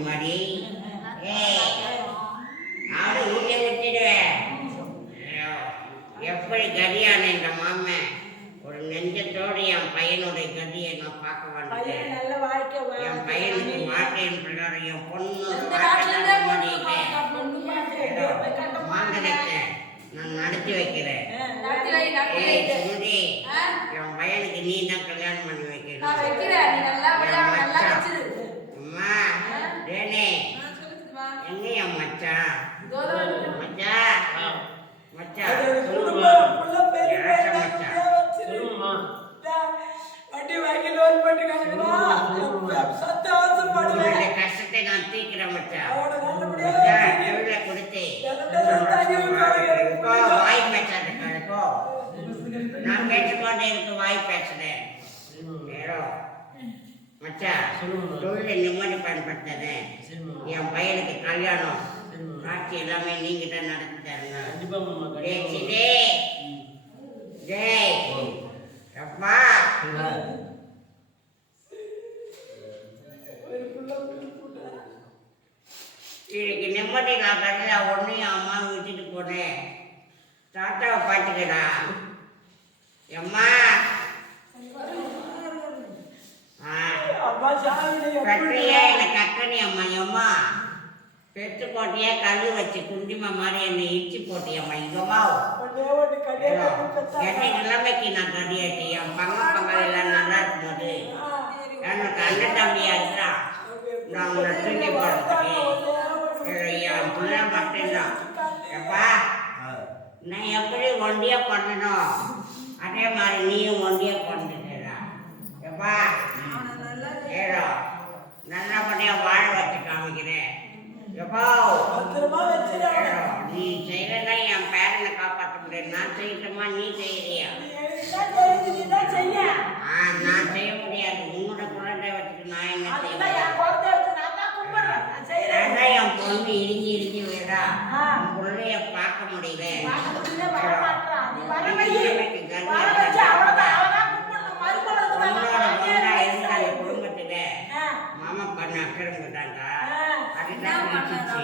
மாதிரி விட்டுடுவேன் ஐயோ, எப்படி கதியான இந்த மாமன் ஒரு நெஞ்சத்தோடு என் பையனுடைய கதியை நான் பார்க்க வாழ என் பையனுக்கு வாழ்க்கையின் பிரகாரம் என் பொண்ணு மாங்கனத்தை நான் நடத்தி வைக்கிறேன்? என் பையனுக்கு நீ தான் கல்யாணம் பண்ணி வைக்கிறேன் நீ நல்லா விளையா என் நல்லா மச்சான். வச்சிரு அம்மா டேனே நான் சொல்லுதுமா எங்க என் மச்சான் தோதோ மச்சான் மச்சான் வண்டி வாங்கி லோன் பண்ணி கணக்குமா சத்த அவசரப்படுவேன் உன்னுடைய கஷ்டத்தை நான் தீர்க்கிறேன் மச்சான். கொடுத்து? வாய் இப்போ நான் பேசிக்கொண்டே இருக்கு வாய் பேசுறேன் மச்சான் தொழிலை நிம்மதி பயன்படுத்தாதேன் என் பையனுக்கு கல்யாணம். காட்சி எல்லாமே நீங்க தான் நடத்தி தரணும். டேய். அப்பா. இன்னைக்கு நிம்மதி நான் கடையில் ஒன்றையும் அம்மா விட்டுட்டு போனேன். தாத்தாவை பார்த்துக்கடா. எம்மா. கட்டியே என்னை கக்கனி அம்மா? எம்மா. பெத்து போட்டியே? கல் வச்சு குண்டிமா மாதிரி என்னை இடிச்சு போட்டியம்மா இங்கம்மா என்னை நிலைமைக்கு நான் கடியாட்டி என் பங்க பங்காளி எல்லாம் நல்லா இருக்கும்போது. எனக்கு அண்ணன் தம்பியா இருக்கிறான். நான் உன்னை நான் எப்படி ஒண்டியா பண்ணணும்? அதே மாதிரி நீயும் ஒண்டியா பண்ணிட்டுடா எப்பா? ஏடோ நல்லபடியா வாழ வச்சு காமிக்கிறேன். எப்போ? நீ செய்யறதா என் பேரனை காப்பாற்ற முடியும் நான் செய்யட்டுமா? நீ செய்யறியா? ஆ நான் செய்ய முடியாது. உன்னோட குழந்தை வச்சுட்டு நான் என்ன செய்யறேன் என் பொண்ணு இடிஞ்சு இடிஞ்சு விடா. உன் பிள்ளைய பார்க்க ஆ. மாமா பண்ண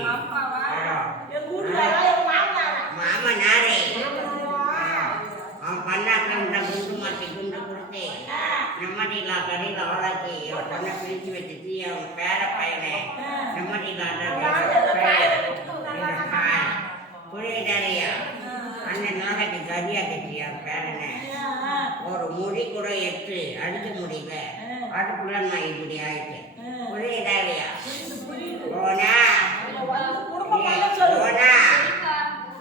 மாமனாரா? மாமா நாரே அவன் பண்ண தான் குண்டு மாட்டி குண்டு கொடுத்து. ஆ. நிம்மதியில கடையில் அவன் பொண்ணை பிரிச்சு வச்சுட்டு அவன் பேர பையனை. நிம்மதியில கதியா கட்சி அவன் பேரனை. ஒரு முடி கூட எடுத்து அடிக்க முடியல அதுக்குள்ள நான் இப்படி ஆயிட்டேன் புரியுதா இல்லையா? போனா அவன் வந்து குடும்பம் ஏய், பண்ண சொல்லு. போனா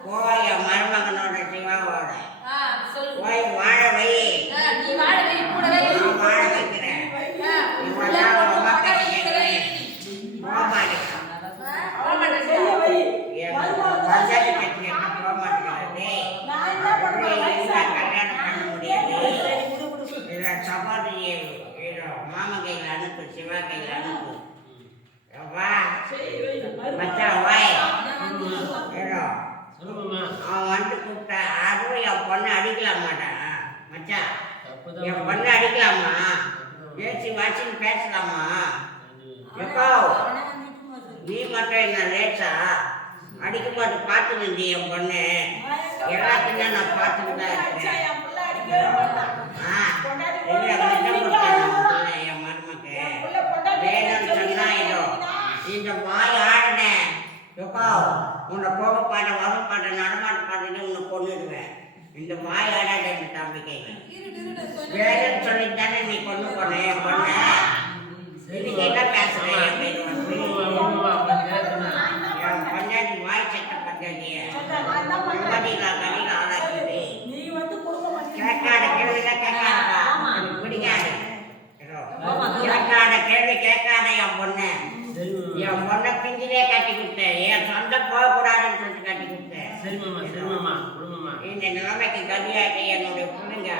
போய் என் மருமகனோட சிவாவோட ஆ சொல்லு போய் வாழ வை ஆ, நீ வாழ வை கூடவே இரு. நான் வாழ வைக்கிறேன் ஆ, உள்ள இவெல்லாம் போட்டு ரொம்ப உட்கார பெரிய வைக்கிறே. போக மாட்டேங்கிறான் ஆ, அவனை செய்ய வை. என் மருமகன் பஞ்சாயத்து தான் கட்சி என்ன போக மாட்டேங்கிறது நான் என்ன பண்ணுவேன்? வயசானவன். கல்யாணம் பண்ண முடியாது சரி, விடு, விடு. இதை சகோதரியை இதோ மாமா கையில் அனுப்பு சிவா கையில் அனுப்பு வா. மச்சான் வாய் அவன் வந்து கூப்பிட்டா அதுவும் என் பொண்ணை அடிக்கலாம் மாட்டான் மச்சான் என் பொண்ணை அடிக்கலாமா ஏசி வாசின்னு பேசலாமா எப்போ நீ மட்டும் என்ன லேட்டா அடிக்கும் போது பார்த்து நின்று என் பொண்ணு எல்லாத்தையும் நான் மாட்டான். ஆ கொடுத்தேன் பிள்ளை பொண்டாட்டி வேணும்னு சொன்னா இதோ இந்த வாய் ஆடினேன் எப்பா உன்னை போக பாட வர பாட நடமாட்ட பாடன்னு உன்னை கொண்டுடுவேன் இந்த வாய் ஆடாத தம்பிக்கை. இருடு, இருடு, கொஞ்சம் வேணும்னு சொல்லி தானே நீ கொண்டு போன என் பொண்ண இன்னைக்கு என்ன பேசுறேன் என் பேர் வந்து என் பஞ்சாயத்து வாய் சட்ட பஞ்சாயத்திய நான் தான் பண்றேன். நிம்மதியில கடையில் ஆளாக்கிட்டு நீ வந்து குடும்பம் பண்ணி- கேட்காத கேள்வியில கேட்காதப்பா எனக்கு பிடிக்காது ஏதோ, கேட்காத கேள்வி கேட்காத என் பொண்ணு என் பொண்ணை பிஞ்சிலே கட்டி கொடுத்தேன் என் சொந்த போகக்கூடாதுன்னு சொல்லிட்டு கட்டி கொடுத்தேன் சரிமாம்மா சரிமாம்மா கொடுமாம்மா இந்த நிலைமைக்கு கதியாட்டி என்னுடைய பிள்ளைங்க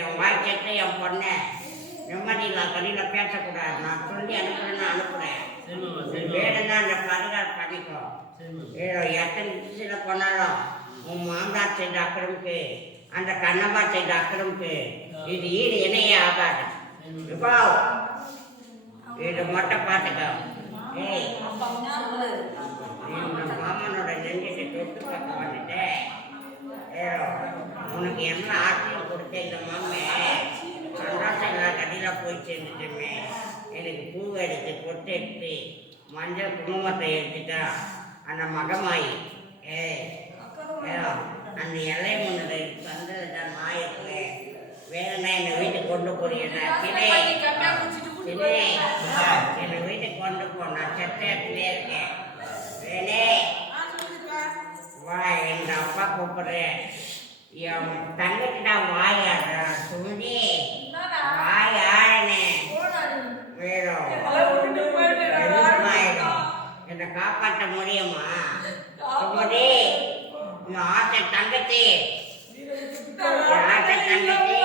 என் வாழ்க்கைக்கு என் பொண்ணை நிம்மதியில் கடையில் பேசக்கூடாது. நான் சொல்லி அனுப்புறேன்னு சரிமாம்மா வேணும்னா அந்த பரிகாரம் பண்ணிக்கோ. எத்தனை திசையில் போனாலும் உன் மாமனார் செய்த அக்கிரமுக்கு அந்த கண்ணம்மா செய்த அக்கிரமுக்கு இது ஈடு இணையே ஆகாது. இப்போ இது மட்டும் பார்த்துக்கோ. இந்த மாமனோட நெஞ்சிட்டு தொட்டு பார்க்க வந்துட்டேன். உனக்கு என்ன ஆசையும் கொடுத்த இந்த மாமே? சந்தோஷம் கடையில் போய் சேர்ந்துட்டுமே. எனக்கு பூ எடுத்து பொட்டு எடுத்து மஞ்சள் குங்குமத்தை எடுத்துட்டா அந்த மகமாயி ஏ அந்த எல்லை முன்னரை சந்தில் தான் நாயக்கு வேணும்னா என்னை வீட்டுக்கு கொண்டு கிளே என்னை வீட்டுக்கு கொண்டு போ நான் சத்திரத்திலே இருக்கேன். வேணே. வா எங்க அப்பா கூப்பிடுறேன் என் தங்கச்சிடா வாயாடுறா சுமதி வாயாடனே வேணும் என்னை காப்பாற்ற முடியுமா? சுமதி இந்த ஆசை தங்கச்சி. என் ஆசை தங்கச்சி.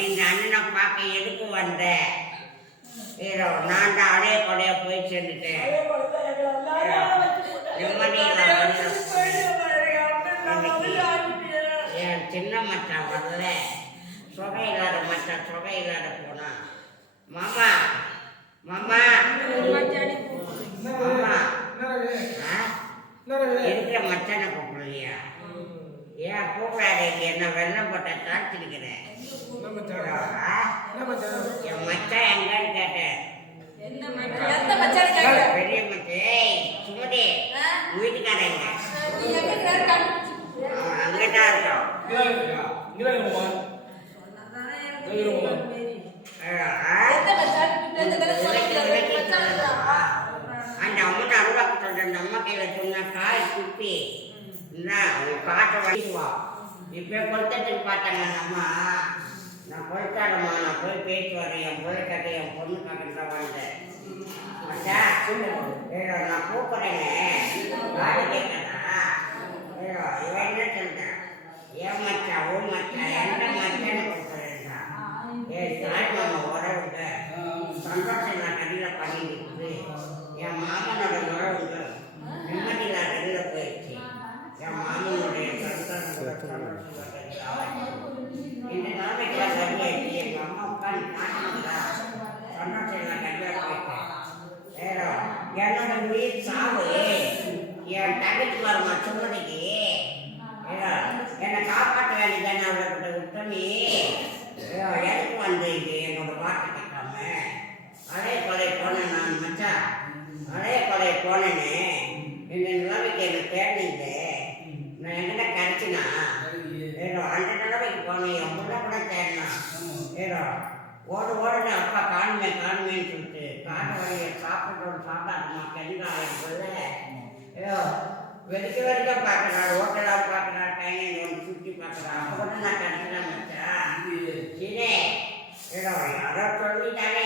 இந்த அண்ணனை பார்க்க எதுக்கு வந்த? நான் தான் அடைய கொடைய போய் சேர்ந்துட்டேன். என் சின்ன மச்சான் வரல. சொகை இல்லாத மச்சான் சொகை இல்லாத போனா மாமா மாமா. மாமா. ஆ? இருக்கிற மச்சானை கூப்பிடலையா? ஏன் கூப்பிடாதீங்க என்ன வெள்ளம் போட்ட காய்ச்சிருக்கிறேன் என் மச்சான் எங்கன்னு கேட்டேன் எந்த மச்சான் கேக்குற? பெரிய மச்சான் ஏய், சுமதி ஆ? வீட்டுக்காரங்க நீ எங்க இருக்கிற கண்டுபிடிச்சு அவன் அங்கதான் இருக்கான் ஆ? எந்த மச்சான் இந்த தடவை சொல்லிக்கிறாரு மச்சான் இருக்கா? அந்த அம்மன் அருவாக்கு சொல்ற அந்த அம்மா கையில சொன்ன காய் குப்பி என்ன? உன் காட்டை வடிவா? இப்ப கொளுத்தத்துக்கு பார்த்தாங்க அந்த நான் கொளுத்தாடம்மா நான் போய் பேசி வரேன். என் பிள்ளை கட்ட என் பொண்ணு கட்ட வந்தேன் மச்சா, ஏடா, நான் கூப்பிட்றேங்க காடு கேட்கறா ஏடா, இவன் என்ன சொல்றான் ஏன் மச்சா ஓ மச்சா எந்த மச்சான்னு கூப்பிடுறேன்டா ஏய் தாய் மாமா உறவுங்க சந்தோஷம் நான் கடையில் பண்ணிட்டு என் மாமனோட உறவுங்க நிம்மதி நான் கடையில் போயிடுச்சு என் மாமனுடைய சந்தோஷம் இந்த நாளைக்கெல்லாம் கடியாச்சு எங்கள் அம்மா உட்காந்து காட்டினா சந்தோஷம் நான் கடையில் போயிட்டேன் வேற என்னோட உயிர் சாவு. என் தங்கச்சி வருமா சுமதிக்கு ஏடா, என்னை காப்பாற்ற வேண்டியதானே அவர்கிட்ட விட்டமே. எனக்கு வந்து இது என்னோட வார்த்தை கேட்காம? அதே கொலை போனேன் நான் மச்சான் அதே கொலை போனேனே. இந்த நிலைமைக்கு எனக்கு தேடிங்க நான் என்கிட்ட கிடைச்சினா ஏதோ அந்த நிலைமைக்கு போனேன். என் புள்ள கூட தேடினா. ஏதோ ஓடு ஓடுன அப்பா காணுமே காணுமேன்னு சொல்லிட்டு காட்டு வழியை சாப்பிட்டோம் சாப்பிடாதுமா கெண்டா என் பிள்ளை ஏதோ வெடிக்க வெடிக்க பார்க்குறாள் ஹோட்டலாக பார்க்குறாள் கையை ஒன்று சுற்றி பார்க்குறாள் அப்போ நான் கிடைச்சிடலாம் மச்சான்? சினே ஏதோ யாரோ சொல்லிட்டாலே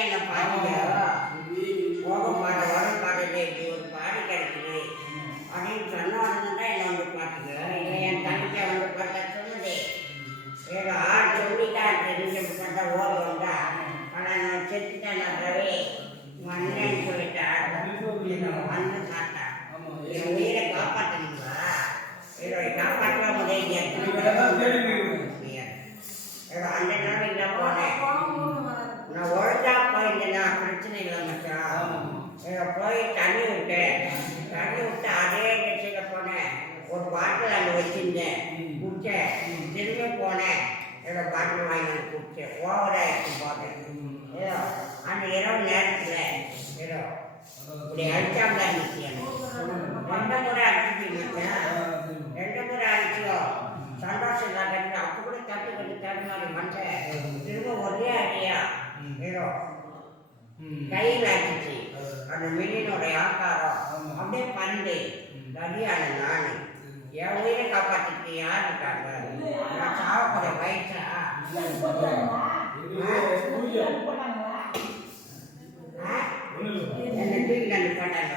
ஏதோ பாட்டில் வாங்கி வந்து ஓவராக இருக்கும் போட்டேன் அந்த இரவு நேரத்தில் ஏதோ இப்படி அடித்தாங்க இருந்துச்சு ரெண்டு முறை அடிச்சிச்சு ரெண்டு முறை அடிச்சோ. சந்தோஷம் தான் அப்போ கூட தட்டு கட்டு தடுமாறி மாதிரி மனுஷன் திரும்ப ஒரே அடியா? ஏதோ. கையில் அடிச்சு. அந்த மில்லினுடைய ஆக்காரம் அப்படியே பண்டு கரியான நான். என் உயிரை காப்பாற்றிட்டு யார் இருக்காங்க? நான் சாவக்கூடிய வயசா தூக்கி வந்து போட்டாங்க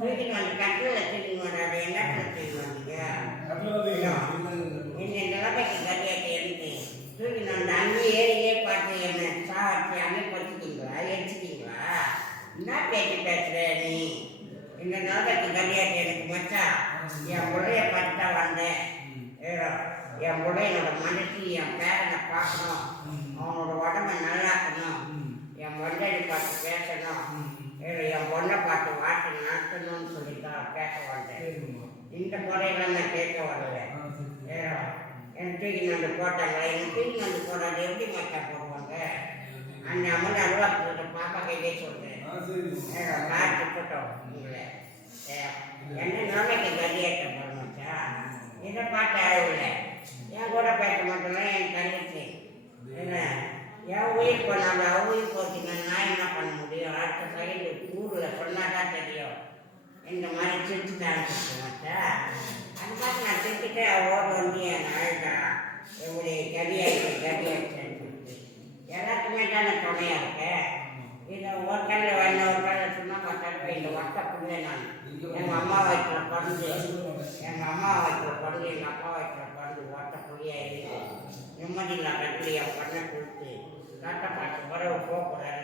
தூக்கி வந்து கட்டில் தூக்கி வராது என்ன தூக்கி வந்தீங்க இந்த நிலைமைக்கு கரியாட்டு எனக்கு தூக்கி நான் அங்கே ஏறியே பார்த்து என்ன சாவச்சு அங்கே பறிச்சிட்டீங்களா எரிச்சிட்டீங்களா என்ன பேச்சு பேசுற நீ இந்த நிலைமைக்கு கரியாட்டு எனக்கு மச்சா என் உடைய பார்த்து தான் வந்தேன் ஏதோ என் கூட என்னோட மனசு என் பேரனை பார்க்கணும். அவனோட உடம்பை நல்லாக்கணும் என் பொண்டாடி பார்த்து பேசணும். என் பொண்ணை பார்த்து வாட்டை நடத்தணும்னு சொல்லித்தான் பேச வந்தேன். இந்த குறையெல்லாம் நான் கேட்க வரல. என் தூக்கி நண்டு போட்டாங்களா? என் தூக்கி நண்டு போடாது எப்படி மாட்டா போடுவாங்க? அந்த அம்மா நல்லா பாப்பா கையிலே சொல்றேன் பார்த்து போட்டோம் உங்களை. என்ன நிலைமைக்கு கல்யாட்டம் பண்ணுச்சா இதை பார்த்து அழகுல இப்போ நம்ம போனாங்க அவ என்ன பண்ண முடியும்? அடுத்த சைடு ஊரில் சொன்னாதான் தெரியும். இந்த மாதிரி சிரிச்சு தான் மாட்டா அது மாதிரி நான் சிரிச்சுட்டு அவ வந்து என் அழுதா என்னுடைய கதியாச்சு கதியாச்சுன்னு எல்லாத்துக்குமே தானே துணையா இருக்கு? இதை ஒரு கல்ல வேணும் ஒரு கல்ல சொன்னால் பார்த்தாலும் இந்த ஒட்ட பிள்ளை நான். எங்கள் அம்மா வயிற்றில் பிறந்து எங்கள் அம்மா வயிற்றில் பிறந்து எங்கள் அப்பா வயிற்றில் பிறந்து ஒட்ட புள்ளியா இருக்கு. நிம்மதியில் நான் பண்ண Các bạn cũng.